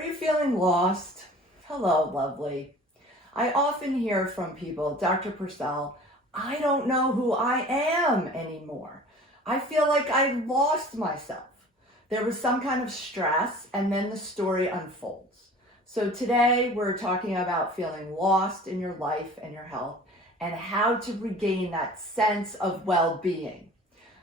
Are you feeling lost? Hello, lovely. I often hear from people, Dr. Purcell, I don't know who I am anymore. I feel like I lost myself. There was some kind of stress, and then the story unfolds. So today we're talking about feeling lost in your life and your health and how to regain that sense of well-being.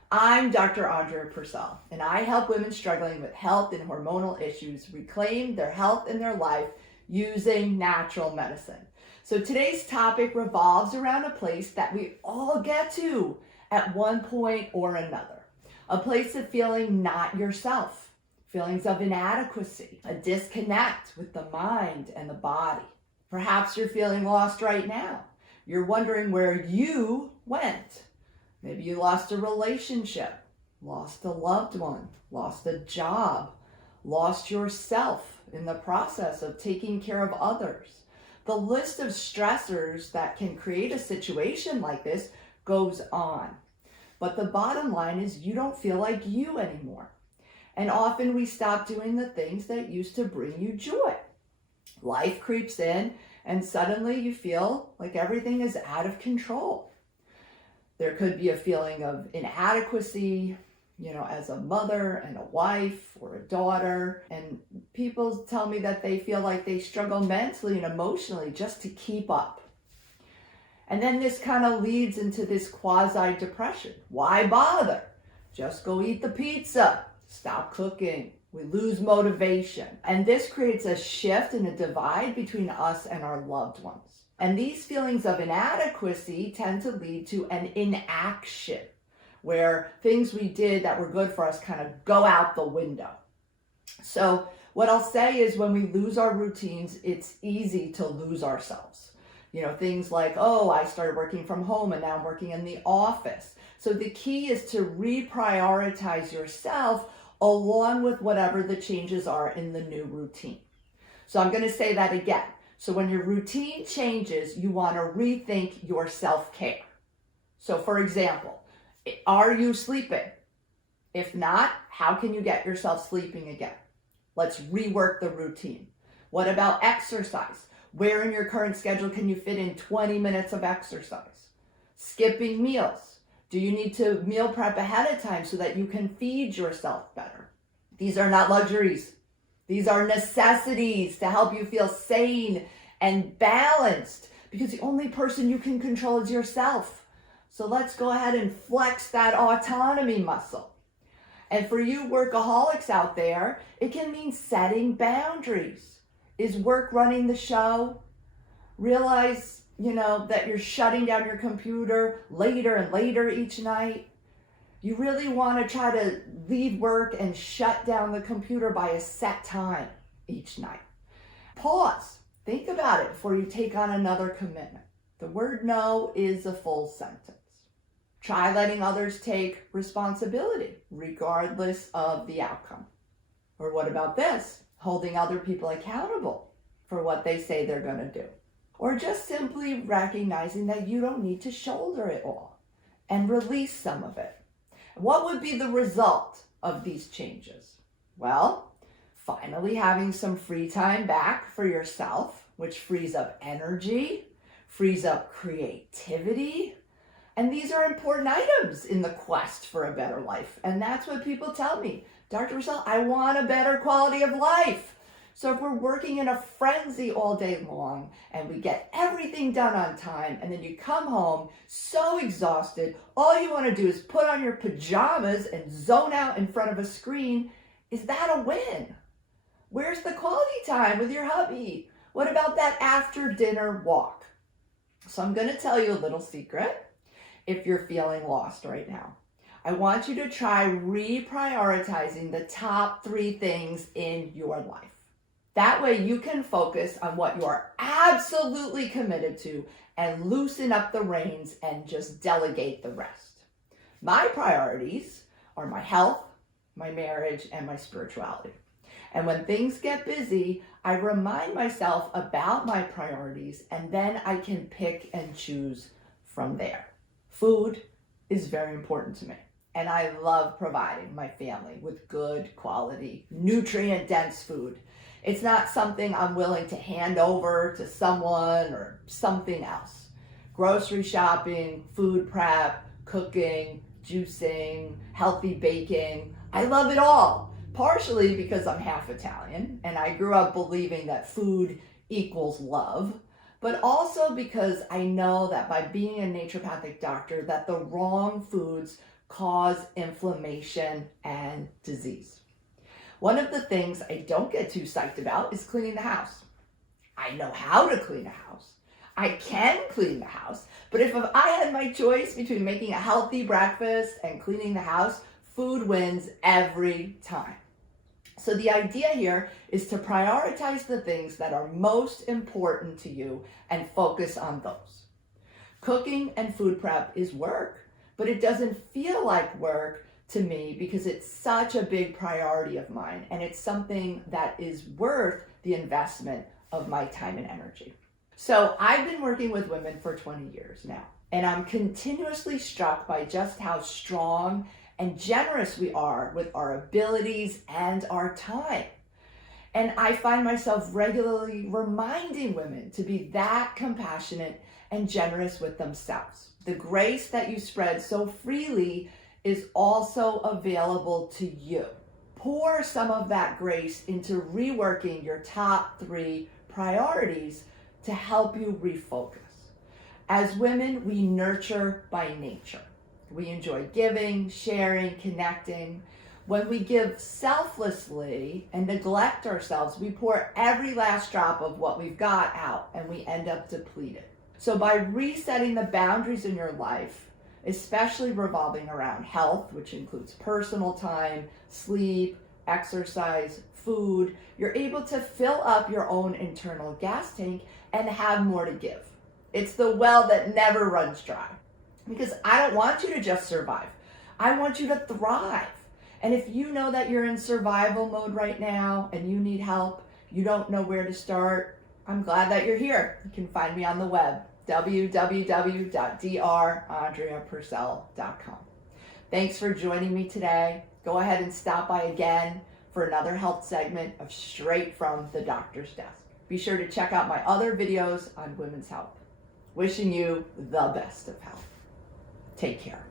I'm Dr. Andrea Purcell, and I help women struggling with health and hormonal issues reclaim their health and their life using natural medicine. So today's topic revolves around a place that we all get to at one point or another. A place of feeling not yourself, feelings of inadequacy, a disconnect with the mind and the body. Perhaps you're feeling lost right now. You're wondering where you went. Maybe you lost a relationship, lost a loved one, lost a job, lost yourself in the process of taking care of others. The list of stressors that can create a situation like this goes on. But the bottom line is you don't feel like you anymore. And often we stop doing the things that used to bring you joy. Life creeps in and suddenly you feel like everything is out of control. There could be a feeling of inadequacy, as a mother and a wife or a daughter. And people tell me that they feel like they struggle mentally and emotionally just to keep up. And then this kind of leads into this quasi-depression. Why bother? Just go eat the pizza. Stop cooking. We lose motivation. And this creates a shift and a divide between us and our loved ones. And these feelings of inadequacy tend to lead to an inaction, where things we did that were good for us kind of go out the window. So what I'll say is when we lose our routines, it's easy to lose ourselves. Things like, I started working from home and now I'm working in the office. So the key is to reprioritize yourself along with whatever the changes are in the new routine. So I'm going to say that again. So when your routine changes, you want to rethink your self-care. So for example, are you sleeping? If not, how can you get yourself sleeping again? Let's rework the routine. What about exercise? Where in your current schedule can you fit in 20 minutes of exercise? Skipping meals. Do you need to meal prep ahead of time so that you can feed yourself better? These are not luxuries. These are necessities to help you feel sane and balanced, because the only person you can control is yourself. So let's go ahead and flex that autonomy muscle. And for you workaholics out there, it can mean setting boundaries. Is work running the show? Realize, that you're shutting down your computer later and later each night. You really want to try to leave work and shut down the computer by a set time each night. Pause. Think about it before you take on another commitment. The word no is a full sentence. Try letting others take responsibility regardless of the outcome. Or what about this? Holding other people accountable for what they say they're going to do. Or just simply recognizing that you don't need to shoulder it all and release some of it. What would be the result of these changes? Well, finally having some free time back for yourself, which frees up energy, frees up creativity. And these are important items in the quest for a better life. And that's what people tell me. Dr. Purcell, I want a better quality of life. So if we're working in a frenzy all day long and we get everything done on time and then you come home so exhausted, all you want to do is put on your pajamas and zone out in front of a screen, is that a win? Where's the quality time with your hubby? What about that after dinner walk? So I'm going to tell you a little secret if you're feeling lost right now. I want you to try reprioritizing the top 3 things in your life. That way you can focus on what you are absolutely committed to and loosen up the reins and just delegate the rest. My priorities are my health, my marriage, and my spirituality. And when things get busy, I remind myself about my priorities and then I can pick and choose from there. Food is very important to me. And I love providing my family with good quality, nutrient-dense food. It's not something I'm willing to hand over to someone or something else. Grocery shopping, food prep, cooking, juicing, healthy baking, I love it all. Partially because I'm half Italian and I grew up believing that food equals love, but also because I know that by being a naturopathic doctor that the wrong foods cause inflammation and disease. One of the things I don't get too psyched about is cleaning the house. I know how to clean a house. I can clean the house, but if I had my choice between making a healthy breakfast and cleaning the house, food wins every time. So the idea here is to prioritize the things that are most important to you and focus on those. Cooking and food prep is work, but it doesn't feel like work to me because it's such a big priority of mine and it's something that is worth the investment of my time and energy. So I've been working with women for 20 years now, and I'm continuously struck by just how strong and generous we are with our abilities and our time. And I find myself regularly reminding women to be that compassionate and generous with themselves. The grace that you spread so freely is also available to you. Pour some of that grace into reworking your top 3 priorities to help you refocus. As women, we nurture by nature. We enjoy giving, sharing, connecting. When we give selflessly and neglect ourselves, we pour every last drop of what we've got out and we end up depleted. So by resetting the boundaries in your life, especially revolving around health, which includes personal time, sleep, exercise, food, you're able to fill up your own internal gas tank and have more to give. It's the well that never runs dry. Because I don't want you to just survive. I want you to thrive. And if you know that you're in survival mode right now and you need help, you don't know where to start, I'm glad that you're here. You can find me on the web, www.drandreapurcell.com. Thanks for joining me today. Go ahead and stop by again for another health segment of Straight from the Doctor's Desk. Be sure to check out my other videos on women's health. Wishing you the best of health. Take care.